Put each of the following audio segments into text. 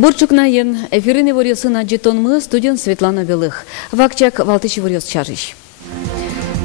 Бурчукнаен, эфирine варioсын аджитонмы студент Светлана Белых. Вакчак валтычи вариос чарыш.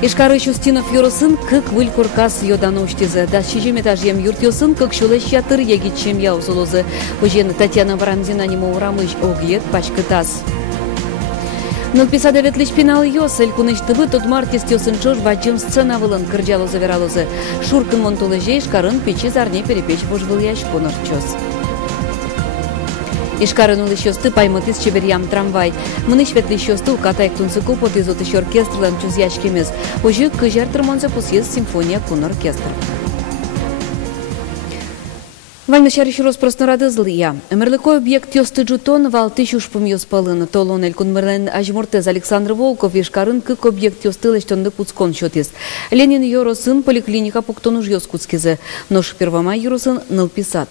Ишкары Чустинов юросын кык выль куркас йоданы уштизы. Да шижим этажем юртёсын кык шулеш ятыр егитчем яузулозы. Ужен Татьяна Барамзина нему урамыш огьет пачкытас. Нылписада ветлич пенал йос, элькуныш тывы тот мартис тёсын чош бачым сцена вылын кырджало завералозы. Шуркын монтулыже ишкарын печи зарне перепеч божвыл яш конор чос. Ишкарын улышёсты паймытыс чеберьям трамвай. Мыныш ветлишёсты укатайк тунсы купот изот иш оркестрлан чуз яшкемез. Ужы кыжар тырманза пусьес симфония кун оркестр. Вайна шариш роспространрады злыя. Мерлыкой объект тёсты джутон вал тысячуш пумьёс палын. Толон элькун мерлен ажмуртез Александр Волков ишкарын кык объект тёсты лештонды пуцкон шотис. Ленин юросын поликлиника пуктон уж ёс куцкизе. Нош первомай юросын нылписат.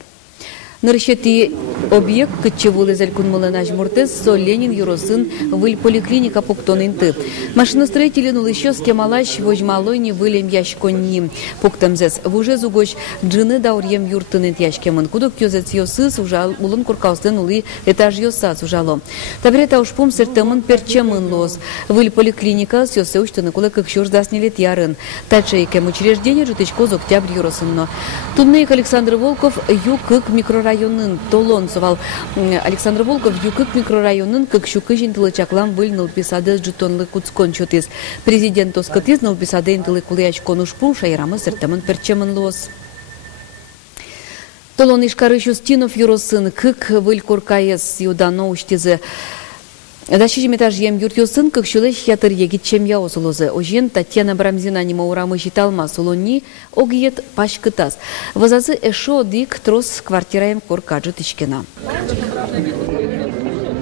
Нарщети объект кычевул из Алькунмулен ажмуртез со Ленин юросын выль поликлиника пуктонинты. Машиностроители нулыщё скемалаш вожмалойни вылем яшконни. Пуктамзес в уже зугоч джины даурьем юртынет яшкемын. Кудок кёзец ёсыз ужал улын куркаустен улы этаж ёсац ужало. Табрета ушпум сертемын перчемын лоз. Выль поликлиника с ёсы уштыны кулы кыкшур заснилет ярын. Тачейкем учреждение жутычко октябрь юросынно. Туннейк Александр Волков юкык микрорайонын толон совал. Александр Волков юкык микрорайонын кыкшукы жинтылы чаклам выль нылписады жутонлы куцкон чотис. Президент оскатиз нылписады интылы кулыяч конушпу шайрамы сертемын перчемын лоз. Толон ишкары Чустинов юросын кык выль куркаес юдано уштизы. Дашижим этажем юртёсын кык шулеш ятыр егитчем яузулозы. Ожен Татьяна Барамзина нема урамы житалма солонни огиет пашкытас. Вазазы эшо дик трос квартираем куркаджы тышкена.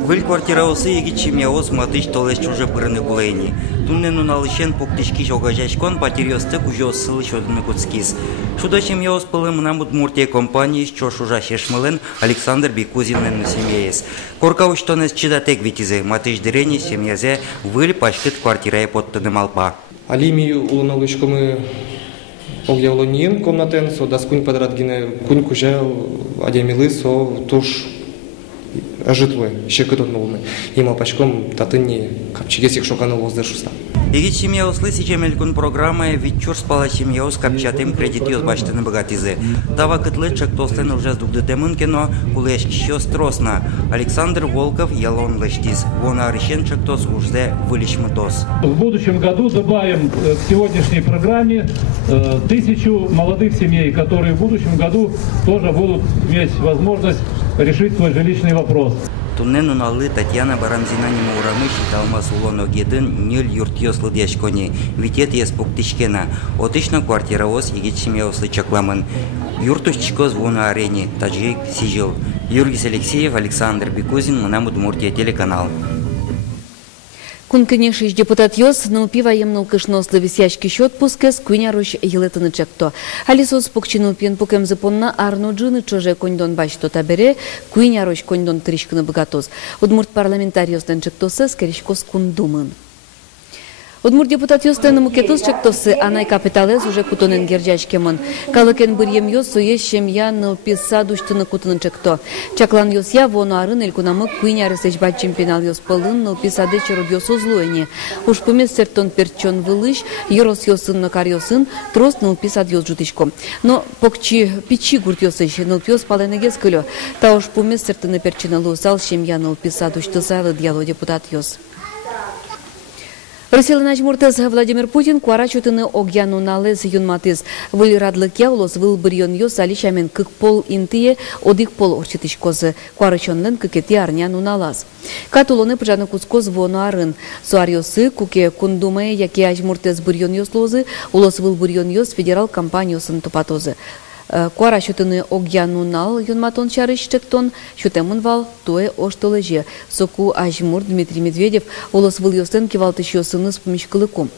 Выль квартираусы егитчем яуз матыш толеш чуже пырыны булайни. Туннен уналышен пуктышки жогажашкон патерёсты кужо сылы шодыны куцкиз. Шудачем яуз пылым намут муртия компании чо шужа шешмылен Александр Бекузинен семьяес. Корка уштонес чидатек витизе матыш дырени семьязе выль пашкыт квартирае поттыны малпа. Алими улыналышкомы огъявлонien комнатен со даскунь подрадгине кунь кужа адемилы со туш житлы шекытын улны. Има пачком татыни капчигесик шоканы воздержуса. Егит семья услы сичемелькун программа вечер спала семья ус капчатым кредит ёс баштыны богатизы. Тава кытлы чактостен уже сдугдытемын кино кулеш кишё стросна. Александр Волков ялон лыштиз. Вона арышен чактос ужзе вылечмытос. В будущем году добавим к сегодняшней программе 1000 молодых семей, которые в будущем году тоже будут иметь возможность решить свой жилищный вопрос. Туннен уналлы Татьяна Барамзина нема урамы считалмас улон огедын нөл юрт ёслы дяшкони. Витет ес пуктышкена. Отышна квартира ос егит семья ослы чакламын. Юртушчикоз вона арене. Таджик сижил. Юргис Алексеев, Александр Бекузин, Мунамуд Муртия телеканал. Кункенешиш депутат йос нылпиваем нылкышнослы висяшки счет пускес куйняруш елетыны чакто. Алисос пукчиныл пен пукем запонна арно джины чоже коньдон башто табере куйняруш коньдон тришкыны богатоз. Удмурт парламентариостен чактосы скеришкос кундумын. Удмурт депутат йостен мукетос чактосы анай капиталез уже кутонен герджачкемын. Калыкен бырьем йос суеш семья нылписа душтыны кутынын чакто. Чаклан йос я воно арын элькунамык куйняры сечбат чемпионал йос пылын нылписаде чарод йос узлуэне. Уж помес сертон перчон вылыш, йорос йосын накар йосын, трос нылписад йос жутышко. Но покчи пичи гурт йосыш нылпиос паленегес кылё. Та уж помес сертыны перчина лусал семья нылписа душтысайлы дьяло депутат йос. Россиялы ажмуртез Владимир Путин куарачутыны огьяну налез юнматыз. Выл радлык яулос выл бырьон йос алишамен кык пол интие одик пол орчытышкозы. Куарачонлен кыкети арняну налаз. Катулоны пыжаны кускоз вону арын. Суар йосы куке кундумае яке ажмуртез бырьон йос лозы, улос выл бырьон йос федерал компаниясын топатозы. Куара шутыны огьяну нал юнматон чарыштыктон, шутемын вал туэ оштолыже. Соку ажмур Дмитрий Медведев улос выл йостен кивалтыш йосыны с помешкылыку.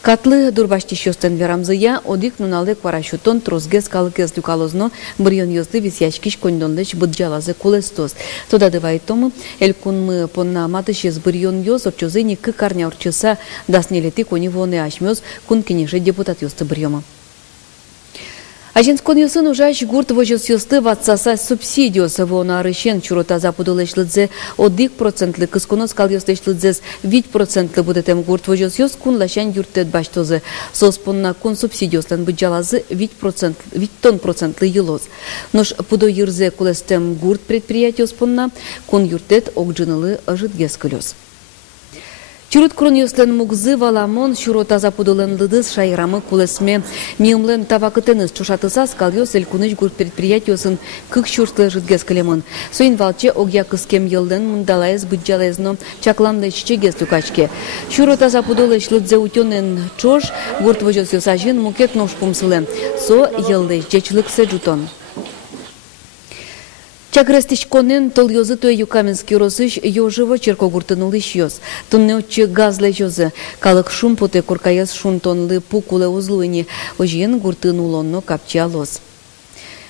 Катлы дурбаштиш йостен верамзыя, одик нунале куара шутон трозгез калыкез люкалозно, бырьон йосты висячкиш кондонлыш быджалазы кулестос. Тода дывайт тому, элькунмы понна матышез бырьон йос орчозыни кыкарня орчыса даснелети кони воны ашмёз кун кенеше депутат йосты бырьома. Ажинскон юсын ужаш гурт вожос юсты ватсаса субсидиосы вона арышен чурота запудулешлыдзе 1% кысконос кал юстешлыдзес 20% будетем гурт вожос юс кун лашан юртет баштозы. Соспонна кун субсидиослен быджалазы 20% юлоз. Нош пудо юрзе кулестем гурт предприятио спонна кун юртет огджинылы ажитгес кылёз. Чурут крон юслен мугзы валамон шурота запудылен лыдыз шайрамы кулесме миумлен тавакытеныз чушатыса скалёс элькуныч гурт предприятиосын кык шурслы житгес кылемын. Соин валче огья кыскем йылден мундалаез быджалезно чакламды чичегес тукачке. Шурота запудылыш лыдзе утёнен чош гурт вожос юсажин мукет нож пумсылен. Со йылдеш жечлыксе жутон. Чаграстичконен тол йозы той юкаменский росыш йожево черкогуртынулыш йоз. Тунне отче газле йозы. Калык шум поте куркаяз шунтонлы пукуле узлуйни. Ожиен гуртынулонно капчалоз.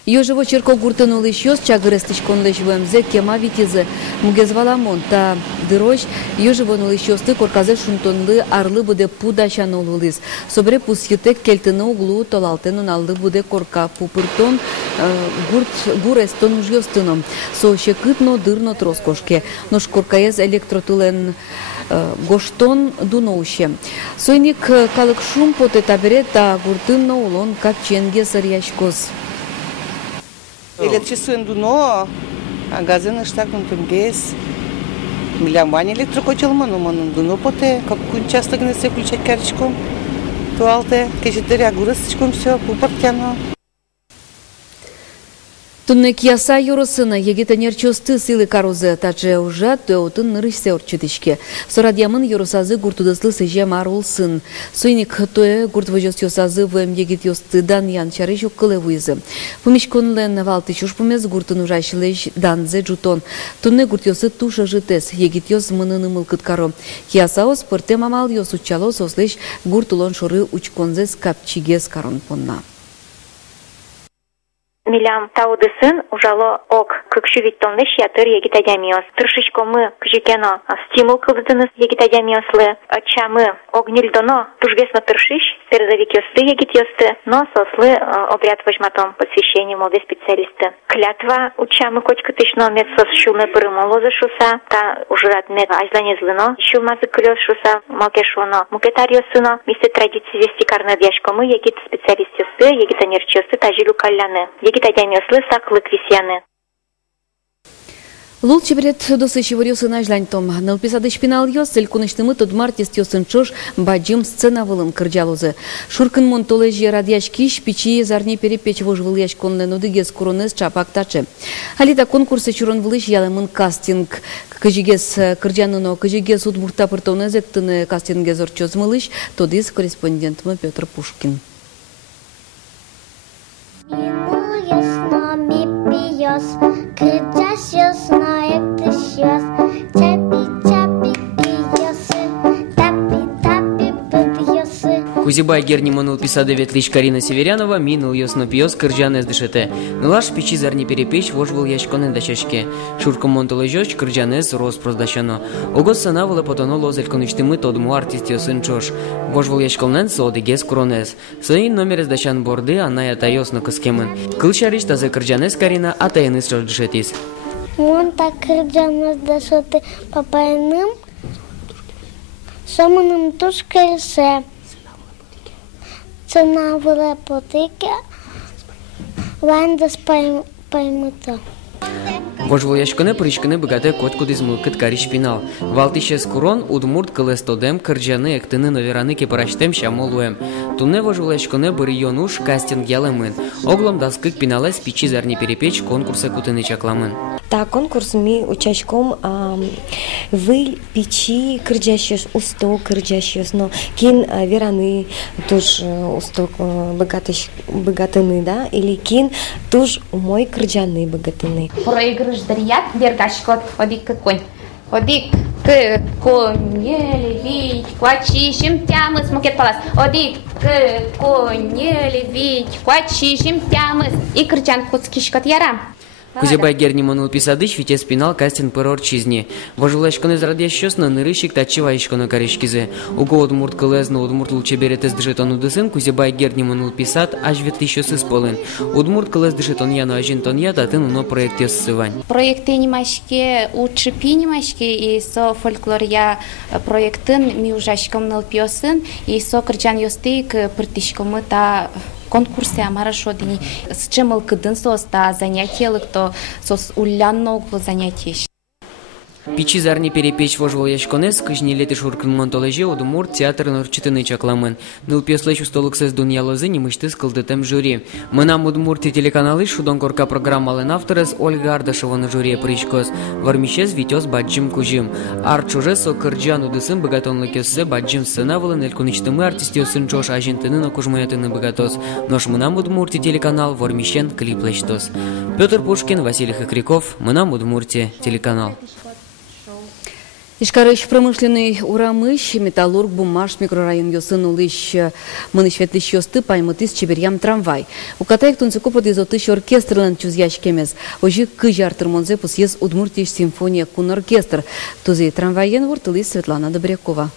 Йожево черкогуртынулыш йоз чаграстичконлыш вемзе кема витизы. Мугезваламон та дырош йожево нулыш йозты курказы шунтонлы арлы буде пудашан олулыз. Собре пусьетек кельтыны углу толалтен алды буде корка пупыртон гурестон уж йостыном. Соще кытно дырно троскошке. Нош куркаяз электротулен гоштон дуноуще. Сойник калык шум поте табере та гуртынно улон капченге сырьяшкоз. Электричествен дуно, а газен штакнун тумгес. Милямань электрокочелман, уманун дуно поте, как часто гнесе включать карточку. Туалте, кежетери агурасычком все, пупартяно. Тунне кияса юрысына егетенер чосты силы карузе таче ужа төутын нырышсе орчытышке. Сорадьямын юрысазы гуртудыслы сыже марулсын. Суйник тое гуртвожос йосазы вэм егет йостыдан янчары жоккылы вуйзы. Пумишконлен валты чушпумез гуртын ужашылыш данзе джутон. Тунне гурт йосы туша житес, егет йос мыныны мылкыт каро. Киясаос пырте мамал йос учалос ослыш гуртулон шоры учконзес капчигес карон понна. Милям таудысын ужало ок кыкшу виттонлы шиятыр егит адямиос. Тыршичко мы кжикено стимул кылдытыныз егит адямиослы. Чамы огнильдоно тужгесно тыршиш перезавик йосты егит йосты, но сослы обряд возьматом посвящение молодые специалисты. Клятва учамы кочка тычно медсос шулме пырымолозы шуса, та ужрат мед ажлане злыно, шулмазы клёс шуса, малкешоно мукетарьосыно, мисте традиции вести карнад яшкомы егит специалист йосты, егит анерч йосты, тажилю калляны. Егитадямиослы саклы крестьяны. Лул чебрет досыщи варёсы на жляньтом. Налписады шпинал йос, элькунышнымы тодмартист йосын чош баджим сцена вылым кырджалузы. Шуркын мон толежи радьяшкиш печи зарни перепеч вожвыл яшконлен удыгес куронез чапак тачы. Алита конкурсы чурон вылыш ялымын кастинг. Кыжигес кырджаныно, кыжигес удмурта пыртонез эттыны кастинге зорчоз мылыш, тодис корреспондентмы Петр Пушкин. Кузибай герни манул писады ветлич Карина Северянова, минул йосно пьёс кырджаны сдышете. Нылаш печи зарни перепечь вожвыл яшконы дачашке. Шурком монтулы жёч кырджаны рос проздашано. Огос санавылы потоно лозель конычтымы тодму артист йосын чош. Вожвыл яшколнен соодыгес куронез. Соин номер сдачан борды аная тайосно кыскемын. Кылшариш тазы кырджанез Карина атайны сдышетис. Вон так кырджаны сдышеты папайным. Соманым тушкерсе. Цена была потыки, вандас поймута. Вожвыл яшконе причконе богате котку дизмылкыт кари шпинал. Валтишес курон удмурт кылестодем кырджаны эктыны навераны кепарачтем шамолуем. Туне вожвыл яшконе бырионуш кастинг ялемын. Оглом даскык пиналес пичи зарни перепечь конкурса кутыны чакламын. Та конкурс ми учачком вы печи кырджащёс усто кырджащёс, но кин вераны туж усто богатыны, да, или кин туж умой кырджаны богатыны. Проигрыш дарьят бергашкот одик конь. Одик конь левить квачишим тямыс мукет палас. Одик конь левить квачишим тямыс и кырджан куцкишкот ярам. Кузебай герни манул писадыш, вите спинал кастинг перор чизни. Вожулашканы зарадящосна нырышик тачиваишканы корешкизе. Уго удмурт кылезно удмурт лучше берет из дышетон удысын, Кузебай герни манул писат, аж ветлищосы сполын. Удмурт кылез дышетон яно ажин тон я, датын уно проекте сывань. Проекты немашки, учипи немашки, и со фольклория проектын миужашком нылпиосын, и со кырджан ёстык пртишкомы та конкурсы амарашодини. С чем алкыдын соста занятия, кто сос улянно занятия. Пичи зарни перепечь вожвол яшконес, кыжни лети шуркын монтолеже, удумур театр норчитыны чакламын. Ныл песлэч устолык сэс дунья лозы немышты скылдытым жюри. Мынам удмурти телеканалы шудон корка программалын авторес Ольга Ардашева на жюри причкос. Вармищез витёс баджим кужим. Арчуже со кырджан удысым богатонлы кёссе баджим сценавылын элькунычтымы артистиосын чош ажентыны на кужмаятыны богатос. Нош мынам удмурти телеканал вармищен клиплэчтос. Петр Пушкин, Василий Хакряков, мынам удмурти телеканал. Ишкарыш промышленный урамыш, металлург бумаш микрорайон ёсын улыш мыныш ветлиш ёсты паймытыс чеберьям трамвай. У катаек тунцекопот изотыш оркестрын чузяш кемез. Ожи кыжар тырмонзе пусъез Удмуртиш симфония кун оркестр. Тузи трамвайен вуртылыс Светлана Добрякова.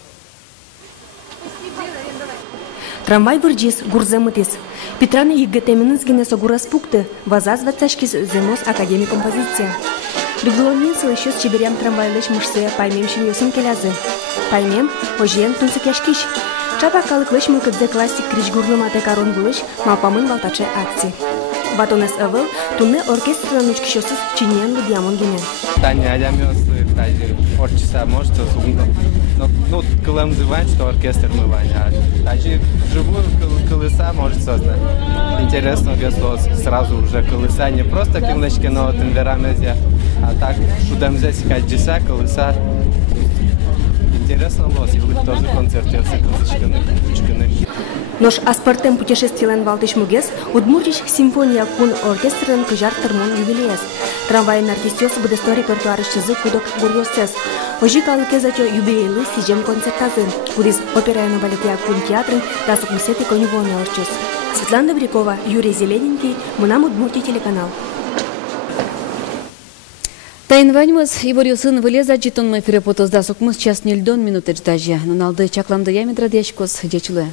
Трамвай вырджис гурземытис. Петраны егетеминынсгене согурас пукты, вазаз вацашкис земос академи композиция. Регулонин слышит чеберям трамвайлыш мышсе паймем шиньёсын келязы. Паймем ожен тунсык яшкиш. Чапа калыклыш мылкыдзе классик криш гурнымате карон булыш мапамын валтаче акции. Батонес ывыл тунны оркестрын учкишёсыз чинен лудьямон генен. Таня адямёсы, тази орчиса может ну кылым зывань, что оркестр мывань, а таji живую колеса может создать. Интересно, что сразу уже колеса не просто килнечки, но темперамезия, а так шудемзе сикаджиса колеса. Интересно было, если тоже концерты с колесичками. Нож аспартем путешествиелен валтыш мугес, Удмуртиш симфония кун оркестрын кыжар тырмон юбилеес. Трамвайын артистёс быдесто репертуарыш чызы кудок гурьосес. Ожи калыке зачо юбилейлы сижем концертазын. Кудис операйна балетия кун театрын да сукмусети конювоня орчес. Светлана Добрякова, Юрий Зелененький, мынам Удмуртий телеканал. Тайнваньмыз иборюсын вылеза житон мы перепотозда сукмус час нельдон минуты ждажи. Нуналды чакламды ямидра дешкос дечулы.